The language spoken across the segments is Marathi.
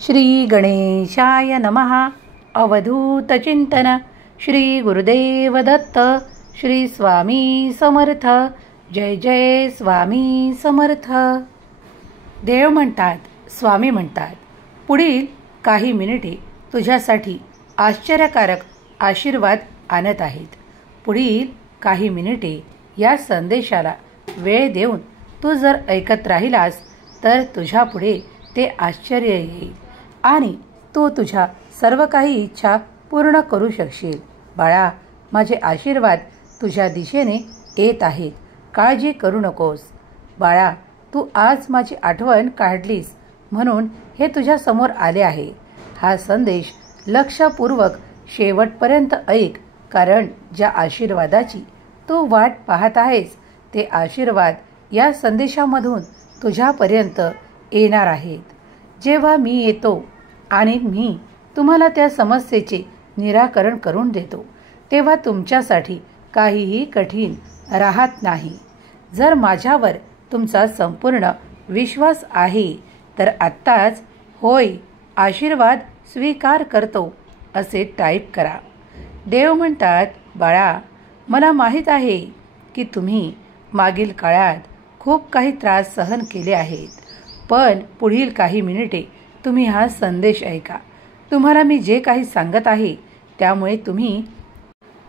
श्री गणेशाय नमः. अवधूत चिंतन. श्री गुरुदेव दत्त. श्री स्वामी समर्थ. जय जय स्वामी समर्थ. देव म्हणतात, स्वामी म्हणतात, पुढील काही मिनिटे तुझ्यासाठी आश्चर्यकारक आशीर्वाद आणत आहेत. पुढील काही मिनिटे या संदेशाला वेळ देऊन तू जर ऐकत राहिलास तर तुझ्या पुढे ते आश्चर्य येईल आणि तू तुझ्या सर्व काही इच्छा पूर्ण करू शकशील. बाळा, माझे आशीर्वाद तुझ्या दिशेने येत आहेत. काळजी करू नकोस. बाळा, तू आज माझी आठवण काढलीस म्हणून हे तुझ्या समोर आले आहे. हा संदेश लक्षपूर्वक शेवटपर्यंत ऐक, कारण ज्या आशीर्वादाची तू वाट पाहत आहेस ते आशीर्वाद या संदेशामधून तुझ्यापर्यंत येणार आहेत. जेव्हा मी येतो आणि मी तुम्हाला त्या समस्येचे निराकरण करून देतो तेव्हा तुमच्यासाठी काहीही कठीण राहत नाही. जर माझ्यावर तुमचा संपूर्ण विश्वास आहे तर आत्ताच होय आशीर्वाद स्वीकार करतो असे टाईप करा. देव म्हणतात, बाळा, मला माहीत आहे की तुम्ही मागील काळात खूप काही त्रास सहन केले आहेत, पण पुढील काही मिनिटे तुम्ही हा संदेश ऐका. तुम्हाला मी जे काही सांगत आहे त्यामुळे तुम्ही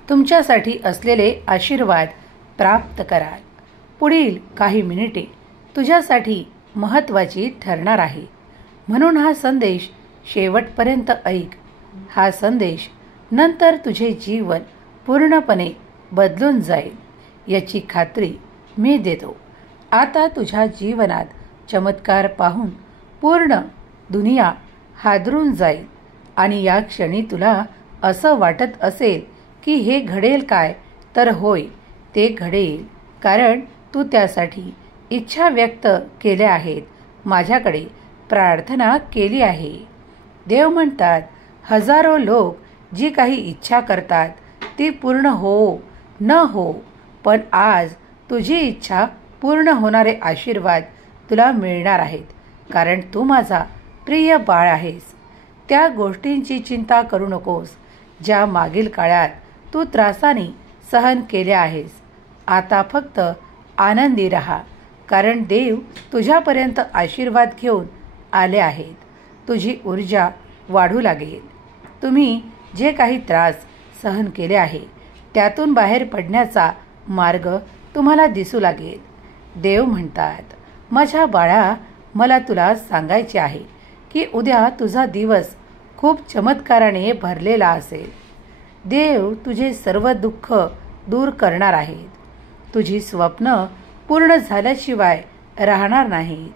तुमच्यासाठी असलेले आशीर्वाद प्राप्त कराल. पुढील काही मिनिटे तुझ्यासाठी महत्त्वाची ठरणार आहे, म्हणून हा संदेश शेवटपर्यंत ऐक. हा संदेश नंतर तुझे जीवन पूर्णपणे बदलून जाईल याची खात्री मी देतो. आता तुझ्या जीवनात चमत्कार पाहून पूर्ण दुनिया हादरून जाईल आणि या क्षणी तुला असं वाटत असेल की हे घडेल काय, तर होय ते घडेल, कारण तू त्यासाठी इच्छा व्यक्त केल्या आहेत, माझ्याकडे प्रार्थना केली आहे. देव म्हणतात, हजारो लोक जी काही इच्छा करतात ती पूर्ण हो न हो, पण आज तुझी इच्छा पूर्ण होणारे आशीर्वाद तुला मिळणार आहेत, कारण तू माझा प्रिय बाळ आहेस. त्या गोष्टींची चिंता करू नकोस ज्या मागील काळात तू त्रासाने सहन केल्या आहेस. आता फक्त आनंदी राहा, कारण देव तुझ्यापर्यंत आशीर्वाद घेऊन आले आहेत. तुझी ऊर्जा वाढू लागेल. तुम्ही जे काही त्रास सहन केले आहे त्यातून बाहेर पडण्याचा मार्ग तुम्हाला दिसू लागेल. देव म्हणतात, माझ्या बाळा, मला तुला सांगायचे आहे की उद्या तुझा दिवस खूप चमत्काराने भरलेला असेल. देव तुझे सर्व दुःख दूर करणार आहेत. तुझी स्वप्न पूर्ण झाल्याशिवाय राहणार नाहीत.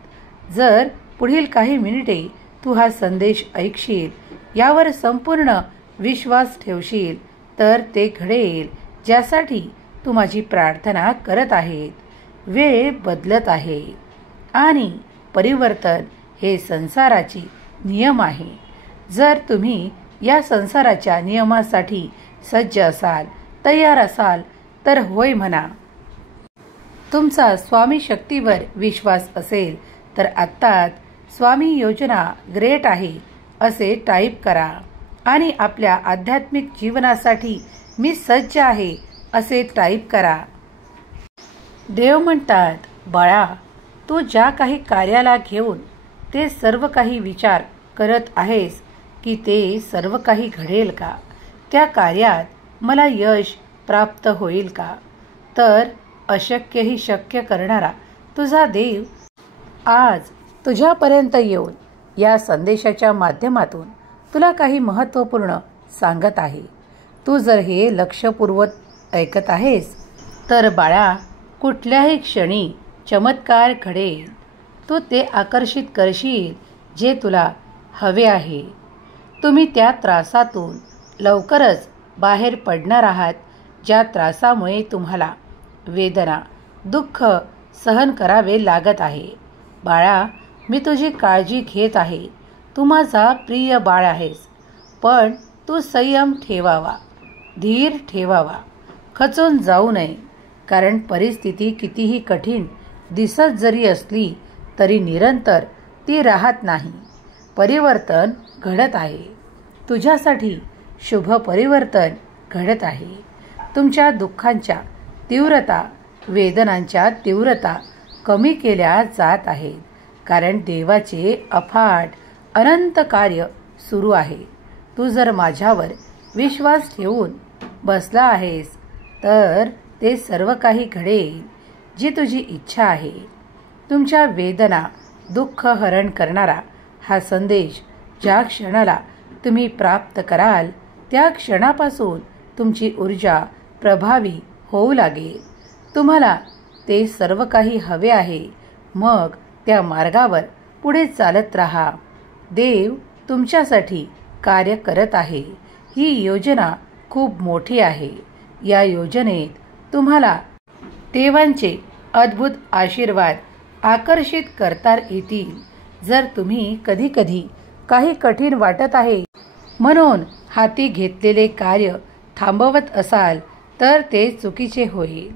जर पुढील काही मिनिटे तू हा संदेश ऐकशील, यावर संपूर्ण विश्वास ठेवशील, तर ते घडेल ज्यासाठी तू माझी प्रार्थना करत आहेत. वेळ बदलत आहे आणि परिवर्तन हे संसाराची नियम आहे. जर तुम्ही या संसाराच्या नियमासाठी सज्ज असाल, तयार असाल, तर होय म्हणा. तुमचा स्वामी शक्तीवर विश्वास असेल तर आत्ताच स्वामी योजना ग्रेट आहे असे टाईप करा आणि आपल्या आध्यात्मिक जीवनासाठी मी सज्ज आहे असे टाईप करा. देव म्हणतात, बाळा, तू ज्या काही कार्याला घेऊन ते सर्व काही विचार करत आहेस की ते सर्व काही घडेल का, त्या कार्यात मला यश प्राप्त होईल का, तर अशक्यही शक्य करणारा तुझा देव आज तुझ्यापर्यंत येऊन या संदेशाच्या माध्यमातून तुला काही महत्त्वपूर्ण सांगत आहे. तू जर हे लक्षपूर्वक ऐकत आहेस तर बाळा, कुठल्याही क्षणी चमत्कार घडेल. तू ते आकर्षित करशील जे तुला हवे आहे. तुम्ही त्या त्रासातून लवकरच बाहेर पडणार आहात ज्या त्रासामुळे तुम्हाला वेदना, दुःख सहन करावे लागत आहे. बाळा, मी तुझी काळजी घेत आहे. तू माझा प्रिय बाळ आहेस, पण तू संयम ठेवावा, धीर ठेवावा, खचून जाऊ नये, कारण परिस्थिती कितीही कठीण दिसत जरी असली तरी निरंतर ती राहत नाही. परिवर्तन घडत आहे. तुझ्यासाठी शुभ परिवर्तन घडत आहे. तुमच्या दुःखांच्या तीव्रता, वेदनांच्या तीव्रता कमी केल्या जात आहेत. कारण देवाचे अफाट अनंत कार्य सुरू आहे. तू जर माझ्यावर विश्वास ठेवून बसला आहेस तर ते सर्व काही घडेल जी तुझी इच्छा आहे. तुमच्या वेदना दुःख हरण करणारा हा संदेश ज्या क्षणाला तुम्ही प्राप्त कराल त्या क्षणापासून तुमची ऊर्जा प्रभावी होऊ लागेल. तुम्हाला ते सर्व काही हवे आहे. मग त्या मार्गावर पुढे चालत राहा. देव तुमच्यासाठी कार्य करत आहे. ही योजना खूप मोठी आहे. या योजनेत तुम्हाला देवांचे अद्भुत आशीर्वाद आकर्षित करता येतील. जर तुम्ही कधी काही कठीण वाटत आहे म्हणून हाती घेतलेले कार्य थांबवत असाल तर ते चुकीचे होईल.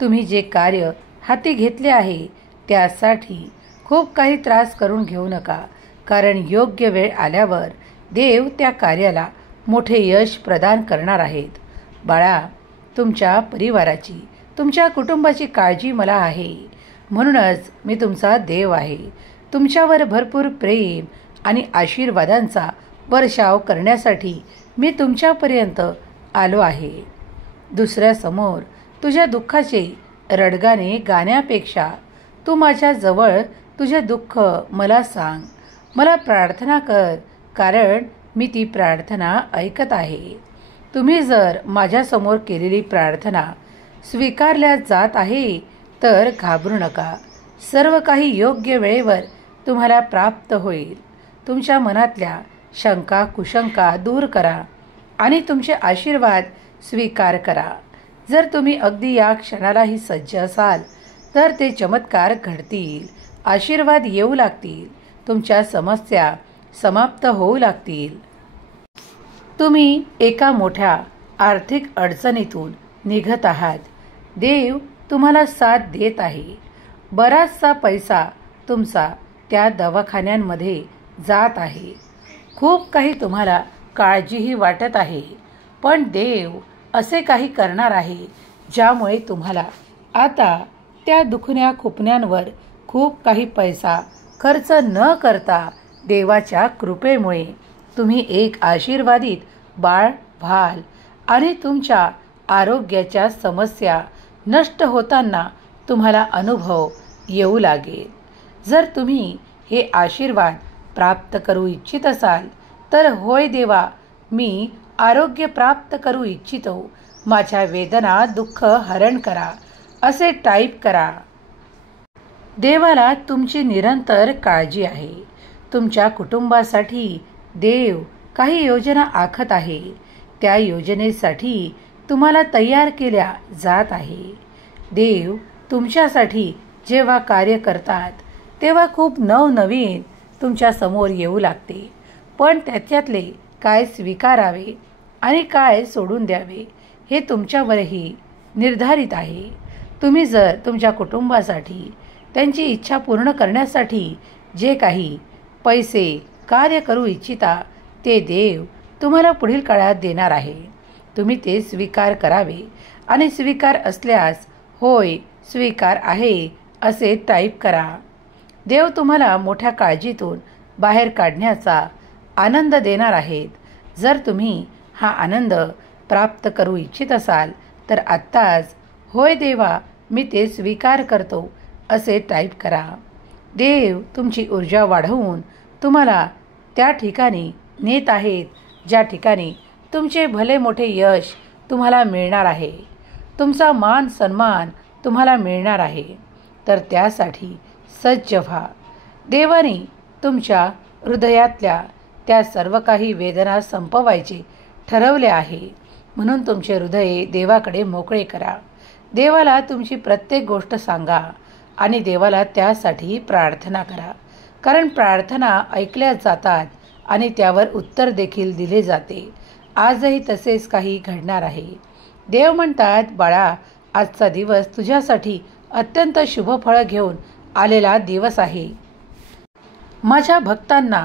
तुम्ही जे कार्य हाती घेतले आहे त्यासाठी खूप काही त्रास करून घेऊ नका. कारण योग्य वेळ आल्यावर देव त्या कार्याला मोठे यश प्रदान करणार आहेत. बाळा, तुमच्या परिवाराची, तुमच्या कुटुंबाची काळजी मला आहे. म्हणूनच मी तुमचा देव आहे. तुमच्यावर भरपूर प्रेम आणि आशीर्वादांचा वर्षाव करण्यासाठी मी तुमच्यापर्यंत आलो आहे. दुसऱ्यासमोर तुझ्या दुःखाचे रडगाणे गाण्यापेक्षा तू माझ्या जवळ तुझे दुःख मला सांग, मला प्रार्थना कर, कारण मी ती प्रार्थना ऐकत आहे. तुम्ही जर माझ्यासमोर केलेली प्रार्थना स्वीकारल्या जात आहे तर घाबरू नका. सर्व काही योग्य वेळेवर तुम्हाला प्राप्त होईल. तुमच्या मनातल्या शंका कुशंका दूर करा आणि तुमचे आशीर्वाद स्वीकार करा. जर तुम्ही अगदी या क्षणालाही सज्ज असाल तर ते चमत्कार घडतील. आशीर्वाद येऊ लागतील. तुमच्या समस्या समाप्त होऊ लागतील. तुम्ही एका मोठ्या आर्थिक अडचणीतून निघत आहात. देव तुम्हाला साथ देत आहे. बराचसा पैसा तुमचा त्या दवाखान्यांमध्ये जात आहे. खूप काही तुम्हाला काळजीही वाटत आहे. पण देव असे काही करणार आहे ज्यामुळे तुम्हाला आता त्या दुखण्या खुपण्यांवर खूप काही पैसा खर्च न करता देवाच्या कृपेमुळे तुम्ही एक आशीर्वादित बाळ व्हाल आणि तुमच्या आरोग्याच्या समस्या नष्ट होताना तुम्हाला अनुभव येऊ लागेल. जर तुम्ही हे आशीर्वाद प्राप्त करू इच्छित असाल तर होय देवा, मी आरोग्य प्राप्त करू इच्छितो. माझ्या वेदना दुःख हरण करा असे टाईप करा. देवाला तुमची निरंतर काळजी आहे. तुमच्या कुटुंबासाठी देव काही योजना आखत आहे. त्या योजनेसाठी तुम्हाला तयार केल्या जात आहे. देव तुमच्यासाठी जेव्हा कार्य करतात तेव्हा खूप नवनवीन तुमच्या समोर येऊ लागते. पण त्याच्यातले काय स्वीकारावे आणि काय सोडून द्यावे हे तुमच्यावरही निर्धारित आहे. तुम्ही जर तुमच्या कुटुंबासाठी त्यांची इच्छा पूर्ण करण्यासाठी जे काही पैसे कार्य करू इच्छिता ते देव तुम्हाला पुढील काळात देणार आहे. तुम्ही ते स्वीकार करावे आणि स्वीकार असल्यास होय स्वीकार आहे असे टाईप करा. देव तुम्हाला मोठ्या काळजीतून बाहेर काढण्याचा आनंद देणार आहेत. जर तुम्ही हा आनंद प्राप्त करू इच्छित असाल तर आत्ताच होय देवा, मी ते स्वीकार करतो असे टाईप करा. देव तुमची ऊर्जा वाढवून तुम्हाला त्या ठिकाणी नेत आहेत ज्या ठिकाणी तुमचे भले मोठे यश तुम्हाला मिळणार आहे. तुमचा मान सन्मान तुम्हाला मिळणार आहे. तर त्यासाठी सज्ज व्हा. देवाने तुमच्या हृदयातल्या त्या सर्व काही वेदना संपवायचे ठरवले आहे. म्हणून तुमचे हृदय देवाकडे मोकळे करा. देवाला तुमची प्रत्येक गोष्ट सांगा आणि देवाला त्यासाठी प्रार्थना करा. कारण प्रार्थना ऐकल्या जातात आणि त्यावर उत्तर देखील दिले जाते. आजही तसेच काही घडणार आहे. देव म्हणतात, बाळा, आजचा दिवस तुझ्यासाठी अत्यंत शुभ फळ घेऊन आलेला दिवस आहे. माझ्या भक्तांना